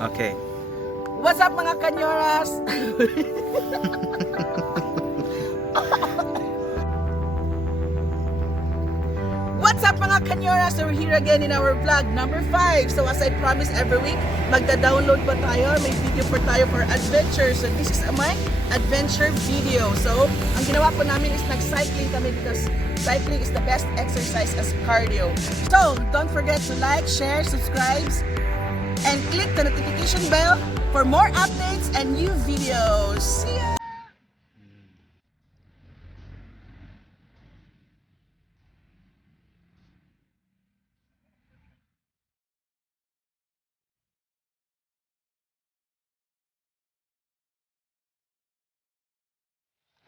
Okay. What's up mga kanyoras? What's up mga kanyoras? We're here again in our vlog number 5. So as I promised every week, magda-download pa tayo. May video pa tayo for adventure. So this is my adventure video. So ang ginawa po namin is nag-cycling kami because cycling is the best exercise as cardio. So don't forget to like, share, subscribe, and click the notification bell for more updates and new videos. See ya!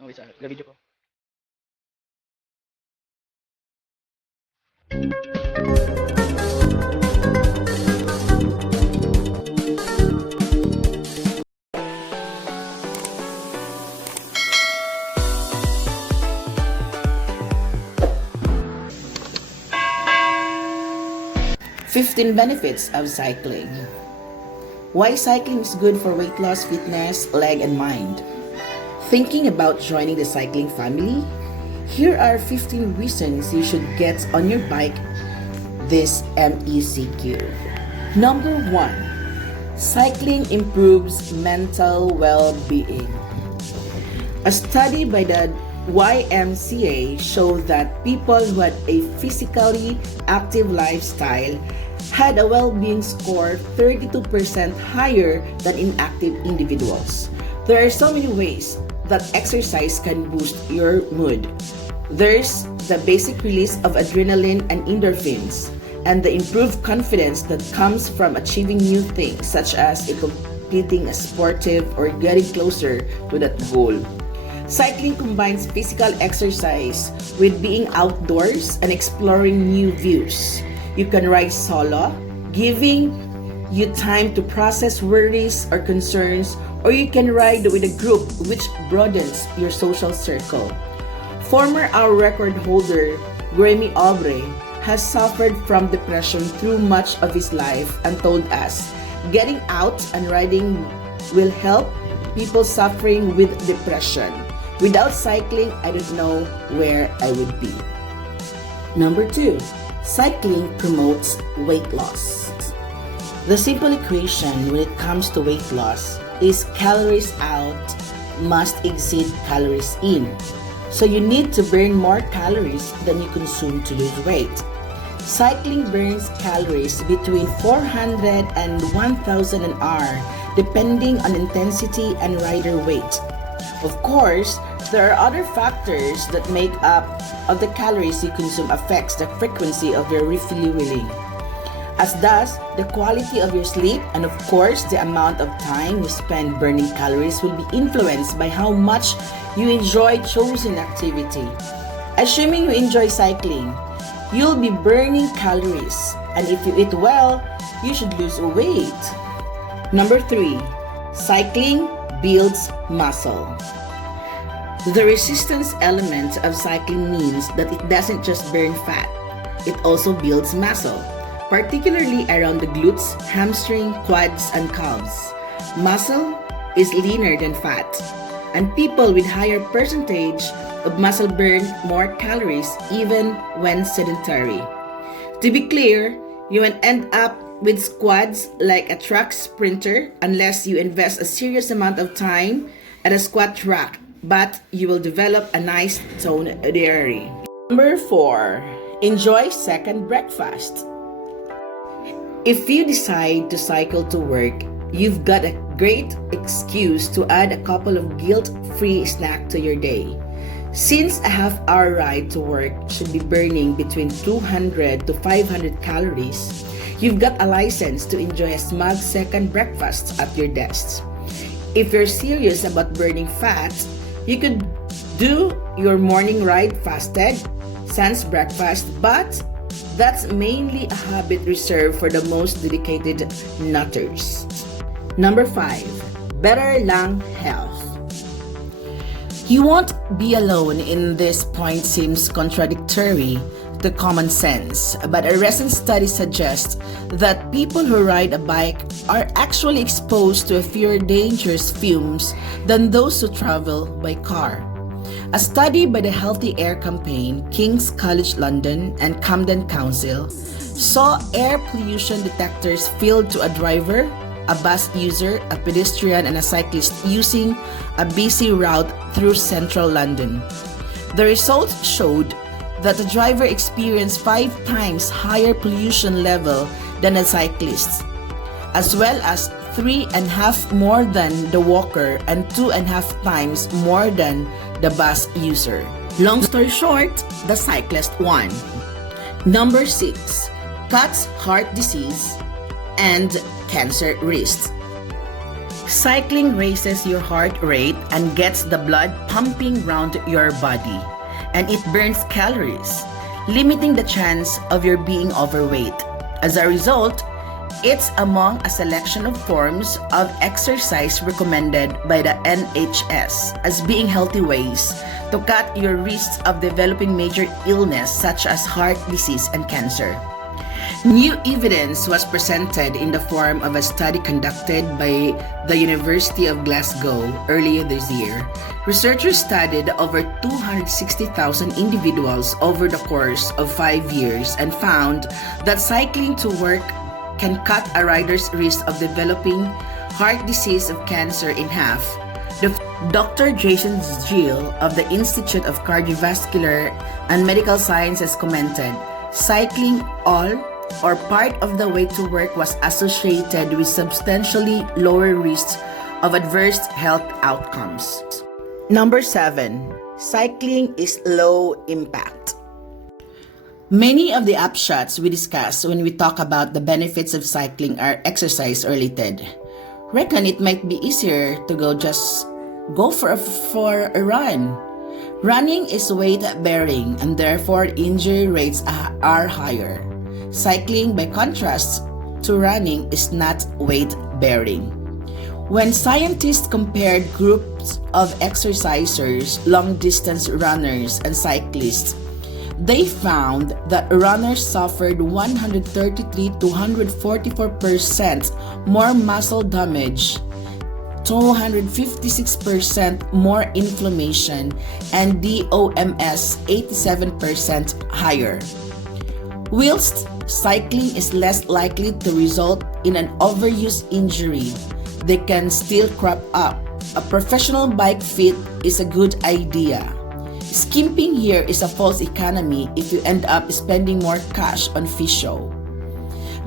Oh, wait, video ko. "15 benefits of cycling." Why cycling is good for weight loss, fitness, leg, and mind. Thinking about joining the cycling family? Here are 15 reasons you should get on your bike this MECQ. Number 1. Cycling improves mental well-being. A study by the YMCA showed that people who had a physically active lifestyle had a well-being score 32% higher than inactive individuals. There are so many ways that exercise can boost your mood. There's the basic release of adrenaline and endorphins, and the improved confidence that comes from achieving new things, such as completing a sportive or getting closer to that goal. Cycling combines physical exercise with being outdoors and exploring new views. You can ride solo, giving you time to process worries or concerns, or you can ride with a group, which broadens your social circle. Former hour record holder Reminiscor has suffered from depression through much of his life and told us, getting out and riding will help people suffering with depression. Without cycling, I don't know where I would be. Number 2, cycling promotes weight loss. The simple equation when it comes to weight loss is calories out must exceed calories in. So you need to burn more calories than you consume to lose weight. Cycling burns calories between 400 and 1,000 an hour depending on intensity and rider weight. Of course, there are other factors that make up of the calories you consume affects the frequency of your refueling, as does the quality of your sleep, and of course, the amount of time you spend burning calories will be influenced by how much you enjoy chosen activity. Assuming you enjoy cycling, you'll be burning calories, and if you eat well, you should lose weight. Number 3, cycling builds muscle. The resistance element of cycling means that it doesn't just burn fat, it also builds muscle, particularly around the glutes, hamstring, quads, and calves. Muscle is leaner than fat, and people with higher percentage of muscle burn more calories even when sedentary. To be clear, you won't end up with squats like a track sprinter unless you invest a serious amount of time at a squat track, but you will develop a nice toned area. Number 4, enjoy second breakfast. If you decide to cycle to work, you've got a great excuse to add a couple of guilt-free snacks to your day. Since a half-hour ride to work should be burning between 200 to 500 calories, you've got a license to enjoy a smug second breakfast at your desk. If you're serious about burning fat, you could do your morning ride fasted, sans breakfast, but that's mainly a habit reserved for the most dedicated nutters. Number 5, better lung health. You won't be alone in this point. Seems contradictory to common sense, but a recent study suggests that people who ride a bike are actually exposed to fewer dangerous fumes than those who travel by car. A study by the Healthy Air Campaign, King's College London, and Camden Council saw air pollution detectors filled to a driver, a bus user, a pedestrian, and a cyclist using a busy route through central London. The results showed that the driver experienced 5 times higher pollution level than a cyclist, as well as 3.5 more than the walker and 2.5 times more than the bus user. Long story short, the cyclist won. Number 6. Cuts heart disease and cancer risk. Cycling raises your heart rate and gets the blood pumping round your body, and it burns calories, limiting the chance of your being overweight. As a result, it's among a selection of forms of exercise recommended by the NHS as being healthy ways to cut your risks of developing major illness such as heart disease and cancer. New evidence was presented in the form of a study conducted by the University of Glasgow earlier this year. Researchers studied over 260,000 individuals over the course of 5 years and found that cycling to work can cut a rider's risk of developing heart disease of cancer in half. Dr. Jason Gill of the Institute of Cardiovascular and Medical Sciences commented, cycling all or part of the way to work was associated with substantially lower risks of adverse health outcomes. Number 7. Cycling is low impact. Many of the upshots we discuss when we talk about the benefits of cycling are exercise related. Reckon it might be easier to go for a run. Running is weight bearing and therefore injury rates are higher. Cycling, by contrast to running, is not weight bearing. When scientists compared groups of exercisers, long distance runners, and cyclists, they found that runners suffered 133 to 144% more muscle damage, 256% more inflammation, and DOMS 87% higher. Whilst cycling is less likely to result in an overuse injury, they can still crop up. A professional bike fit is a good idea. Skimping here is a false economy if you end up spending more cash on physio.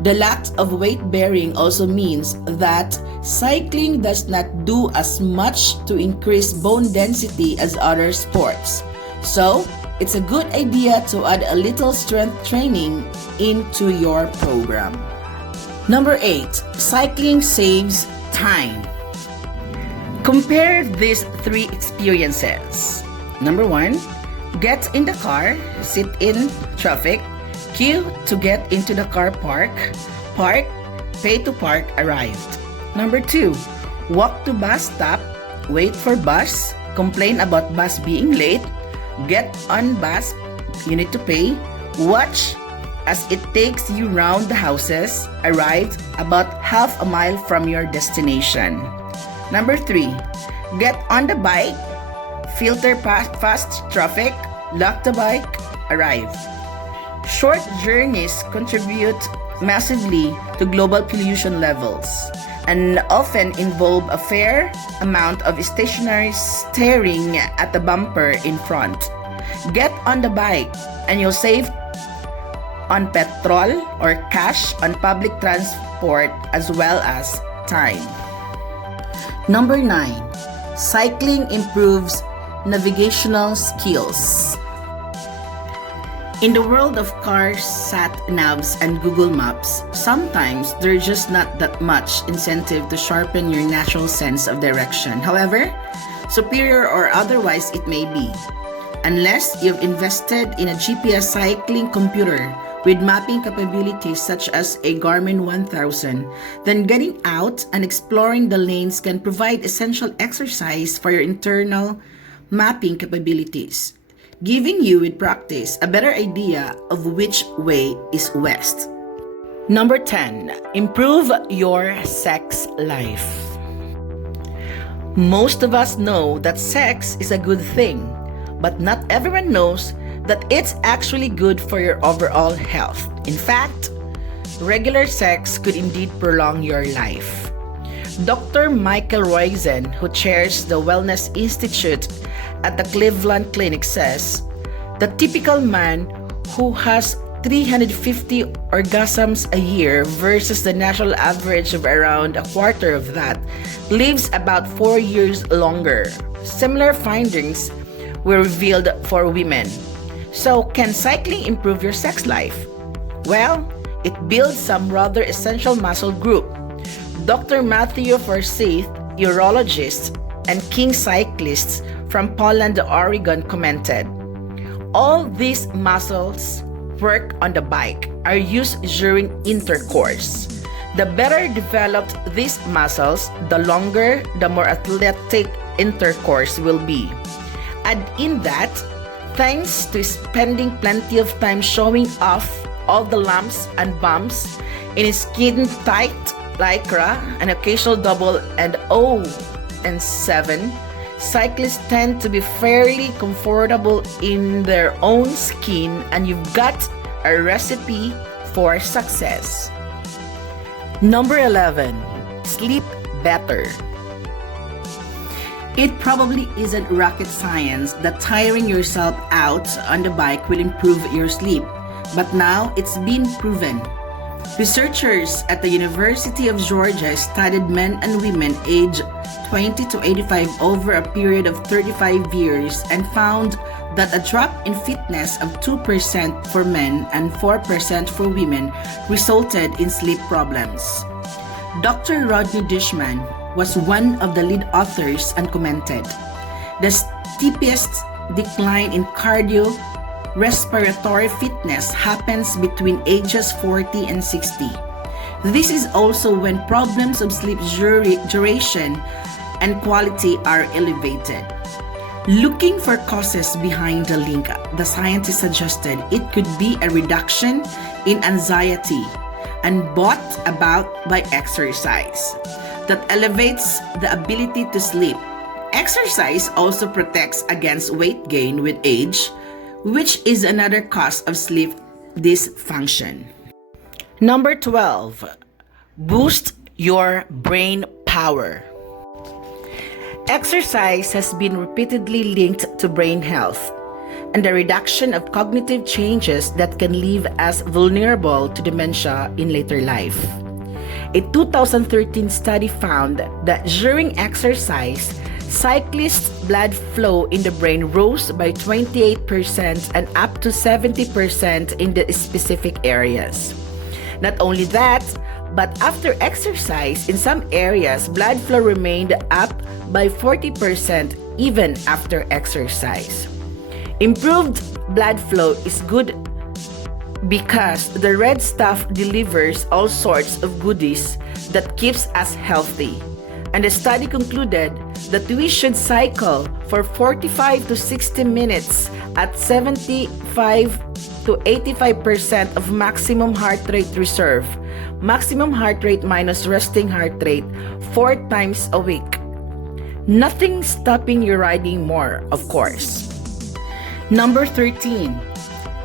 The lack of weight bearing also means that cycling does not do as much to increase bone density as other sports. So, it's a good idea to add a little strength training into your program. Number 8. Cycling saves time. Compare these 3 experiences. Number 1, get in the car, sit in traffic, queue to get into the car park, pay to park, arrived. Number 2, walk to bus stop, wait for bus, complain about bus being late, get on bus, you need to pay, watch as it takes you round the houses, arrived about half a mile from your destination. Number 3, get on the bike, filter fast traffic, lock the bike, arrive. Short journeys contribute massively to global pollution levels and often involve a fair amount of stationary staring at the bumper in front. Get on the bike and you'll save on petrol or cash on public transport as well as time. Number 9. Cycling improves navigational skills. In the world of cars, sat-navs, and Google Maps, sometimes there's just not that much incentive to sharpen your natural sense of direction. However, superior or otherwise it may be. Unless you've invested in a GPS cycling computer with mapping capabilities such as a Garmin 1000, then getting out and exploring the lanes can provide essential exercise for your internal mapping capabilities. giving you with practice a better idea of which way is west. Number 10, improve your sex life. Most of us know that sex is a good thing, but not everyone knows that it's actually good for your overall health. In fact, regular sex could indeed prolong your life. Dr. Michael Roizen, who chairs the Wellness Institute at the Cleveland Clinic, says the typical man who has 350 orgasms a year versus the national average of around a quarter of that lives about 4 years longer. Similar findings were revealed for women. So, can cycling improve your sex life? Well, it builds some rather essential muscle group. Dr. Matthew Forsyth, urologist and king cyclist from Poland, Oregon, commented, all these muscles work on the bike are used during intercourse. The better developed these muscles, the longer, the more athletic intercourse will be. Add in that, thanks to spending plenty of time showing off all the lumps and bumps in skin-tight lycra, an occasional double and and 7, cyclists tend to be fairly comfortable in their own skin, and you've got a recipe for success. Number 11, sleep better. It probably isn't rocket science that tiring yourself out on the bike will improve your sleep, but now it's been proven. Researchers at the University of Georgia studied men and women aged 20 to 85 over a period of 35 years and found that a drop in fitness of 2% for men and 4% for women resulted in sleep problems. Dr. Rodney Dishman was one of the lead authors and commented, the steepest decline in cardiorespiratory fitness happens between ages 40 and 60. This is also when problems of sleep duration and quality are elevated. Looking for causes behind the link, the scientists suggested it could be a reduction in anxiety and brought about by exercise that elevates the ability to sleep. Exercise also protects against weight gain with age, which is another cause of sleep dysfunction. Number 12, boost your brain power. Exercise has been repeatedly linked to brain health and the reduction of cognitive changes that can leave us vulnerable to dementia in later life. A 2013 study found that during exercise, cyclists' blood flow in the brain rose by 28% and up to 70% in the specific areas. Not only that, but after exercise, in some areas, blood flow remained up by 40% even after exercise. Improved blood flow is good because the red stuff delivers all sorts of goodies that keeps us healthy. And the study concluded that we should cycle for 45 to 60 minutes at 75 to 85% of maximum heart rate reserve, maximum heart rate minus resting heart rate 4 times a week. Nothing stopping you riding more, of course. Number 13,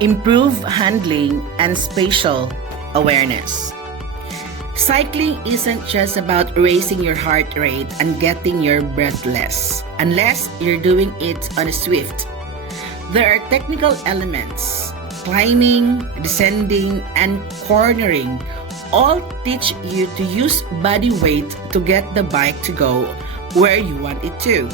improve handling and spatial awareness. Cycling isn't just about raising your heart rate and getting your breathless, unless you're doing it on a Swift. There are technical elements, climbing, descending, and cornering, all teach you to use body weight to get the bike to go where you want it to.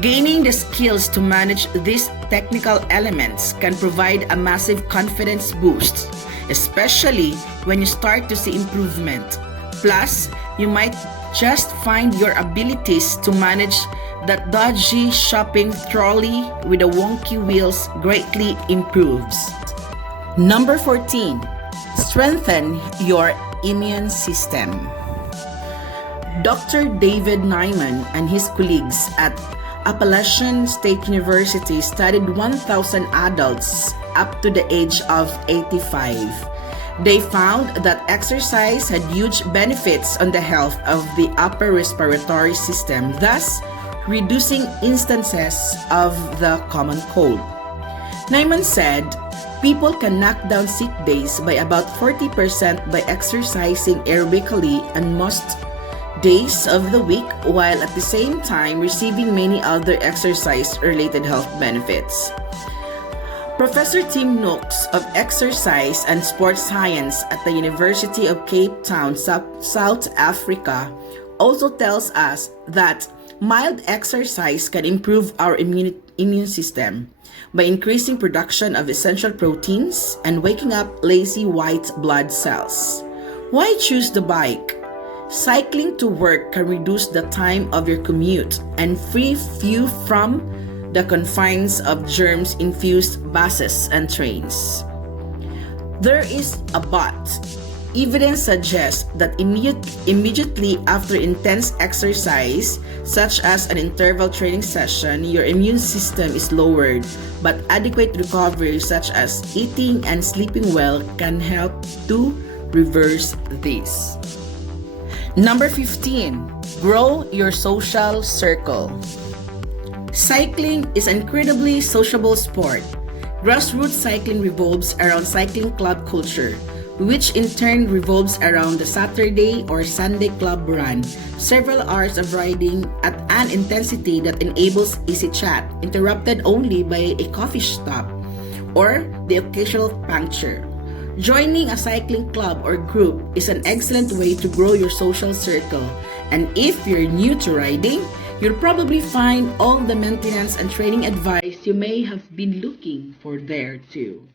Gaining the skills to manage these technical elements can provide a massive confidence boost, especially when you start to see improvement. Plus, you might just find your abilities to manage that dodgy shopping trolley with the wonky wheels greatly improves. Number 14, strengthen your immune system. Dr. David Nyman and his colleagues at Appalachian State University studied 1,000 adults up to the age of 85. They found that exercise had huge benefits on the health of the upper respiratory system, thus reducing instances of the common cold. Nyman said, people can knock down sick days by about 40% by exercising aerobically on most days of the week while at the same time receiving many other exercise-related health benefits. Professor Tim Noakes of Exercise and Sports Science at the University of Cape Town, South Africa, also tells us that mild exercise can improve our immune system by increasing production of essential proteins and waking up lazy white blood cells. Why choose the bike? Cycling to work can reduce the time of your commute and free you from the confines of germs-infused buses and trains. There is a but. Evidence suggests that immediately after intense exercise, such as an interval training session, your immune system is lowered, but adequate recovery such as eating and sleeping well can help to reverse this. Number 15, grow your social circle. Cycling is an incredibly sociable sport. Grassroots cycling revolves around cycling club culture, which in turn revolves around the Saturday or Sunday club run, several hours of riding at an intensity that enables easy chat, interrupted only by a coffee stop or the occasional puncture. Joining a cycling club or group is an excellent way to grow your social circle, and if you're new to riding, you'll probably find all the maintenance and training advice you may have been looking for there too.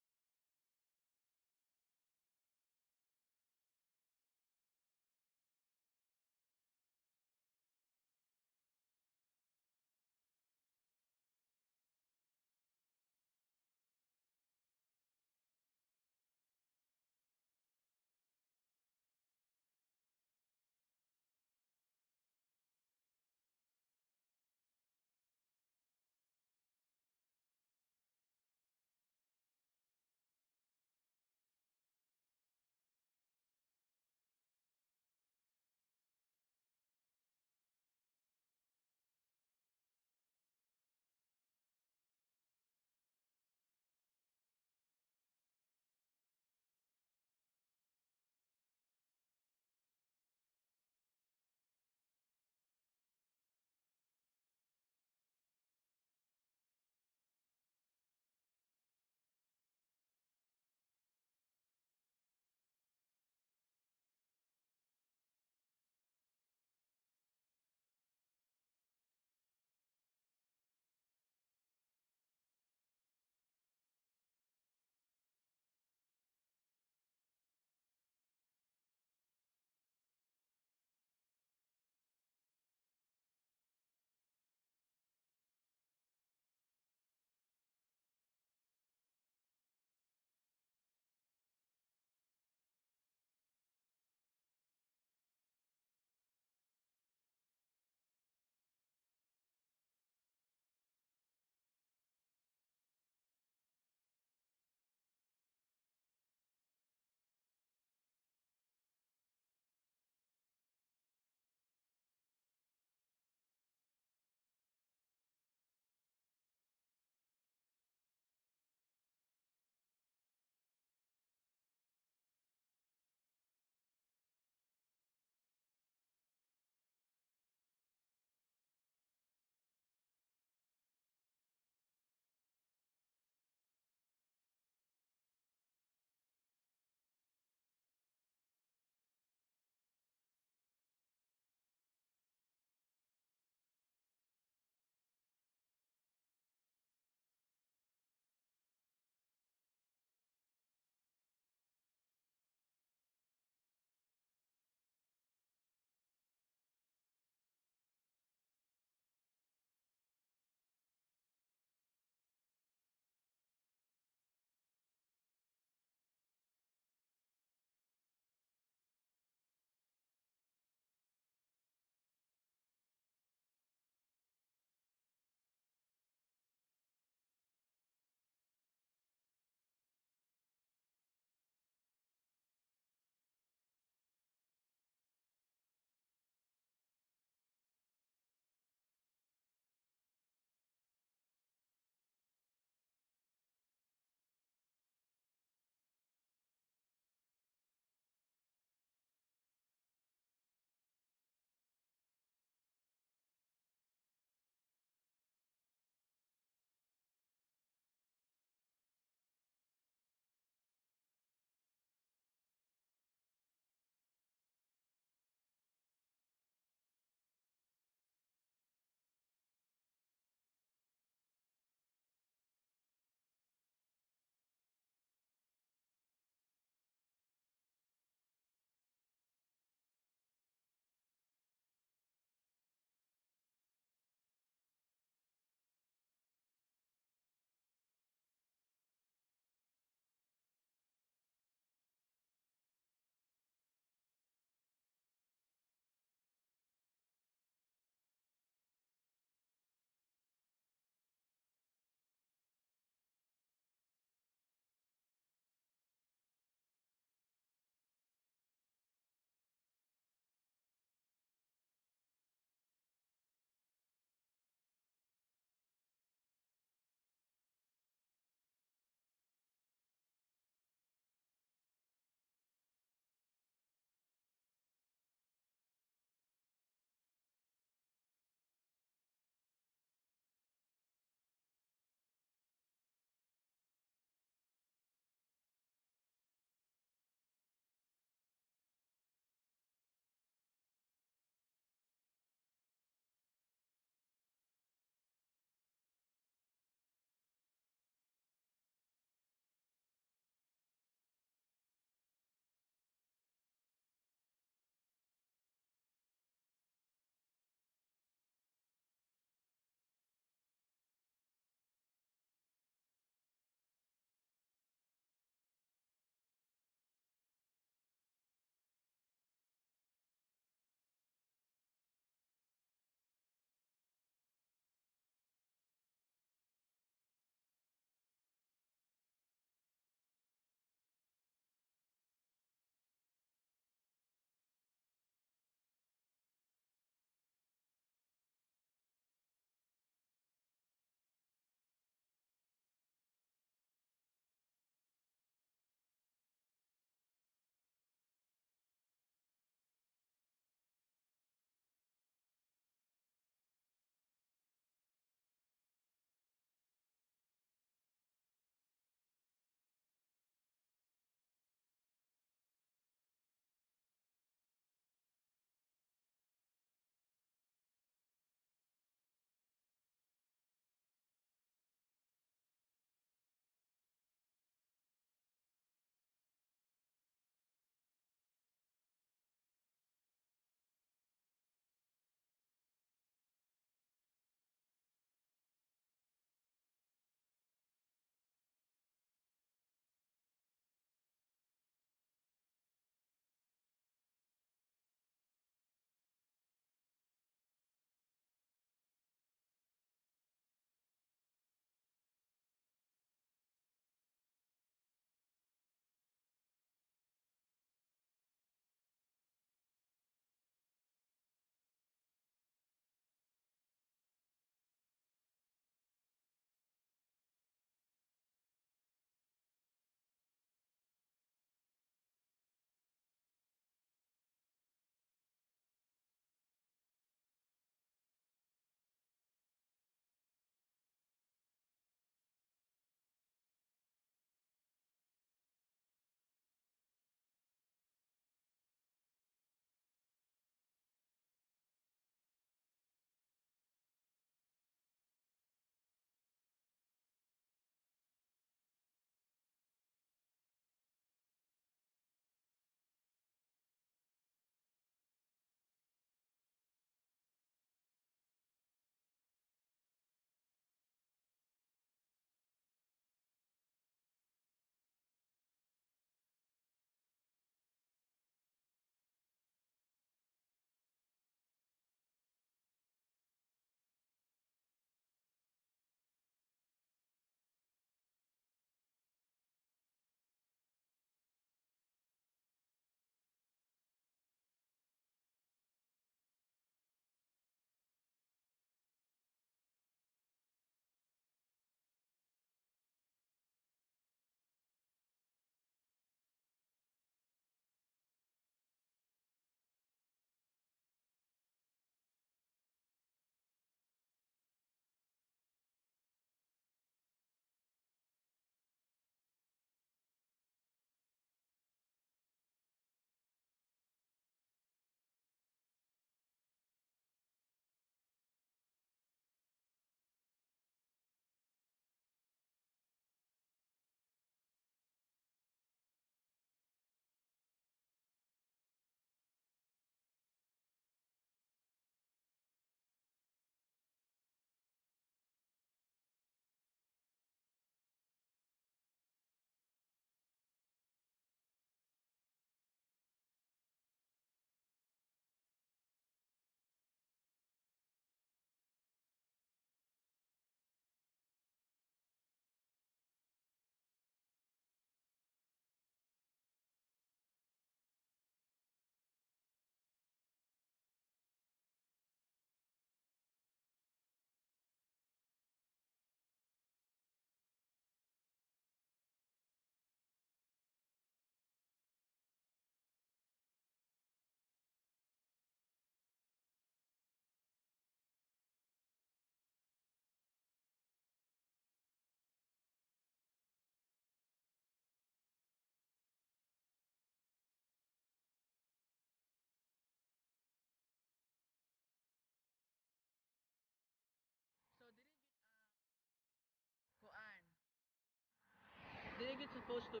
it's supposed to.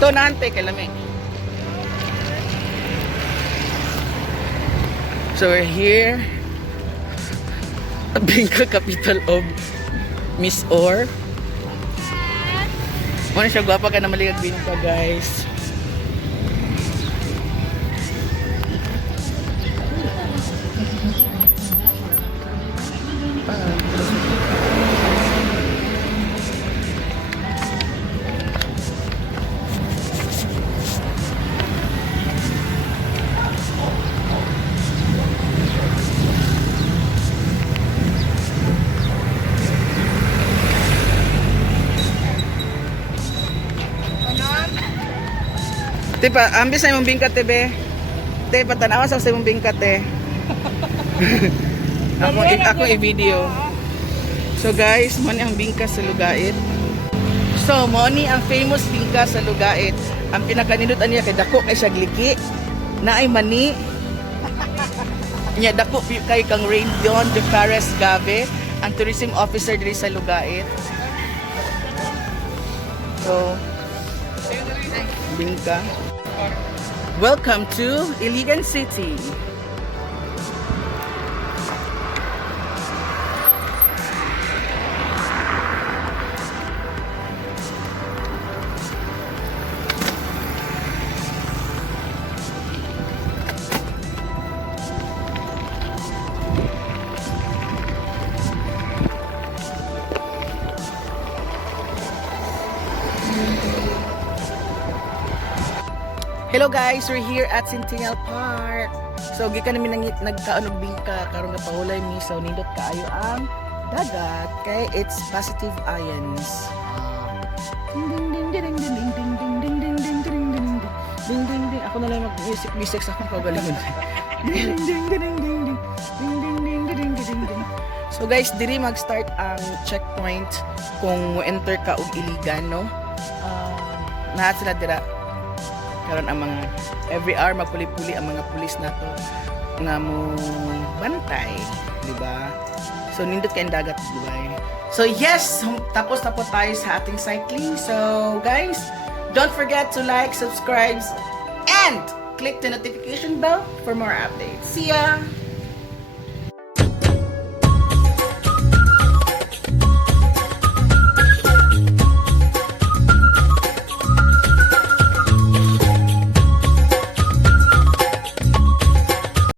Ito nante kay lami. So we're here. Bingka capital of Miss Or. Muna siya gwapa ka na maligag Bingka, guys. Tipa, ambis na yung bingkat, be. Te, patanawa sa yung bingkat, te. ako i-video. So guys, mo ni ang bingka sa Lugait. So, mo ni ang famous bingka sa Lugait. Ang pinakaninutan niya kay dako kay siya gliki. Naay mani. Nya dako kay kang Rayon de Cares Gabe, ang tourism officer diri sa Lugait. So, bingka. Welcome to Iligan City. Hello guys, we're here at Centennial Park. So gikan namin nagkaanog bingka karon nga pahulay mi so nindot kaayo ang dagat kay it's positive ions. Ding ding ding ding ding ding ding ding ding ding ding ding ding ding ding ding. Ako na lang mag-music sa akong kagalingon. Ding ding ding ding ding ding ding ding ding ding ding. So guys, diri mag-start ang checkpoint kung mo-enter ka og iligan, no? Lahat sila dira. Karon ang mga every hour magpuli-puli ang mga pulis nato nga mo bantay, di ba? So nindot kay dagat, di ba? So yes, tapos na po tayo sa ating cycling. So guys, don't forget to like, subscribe, and click the notification bell for more updates. See ya!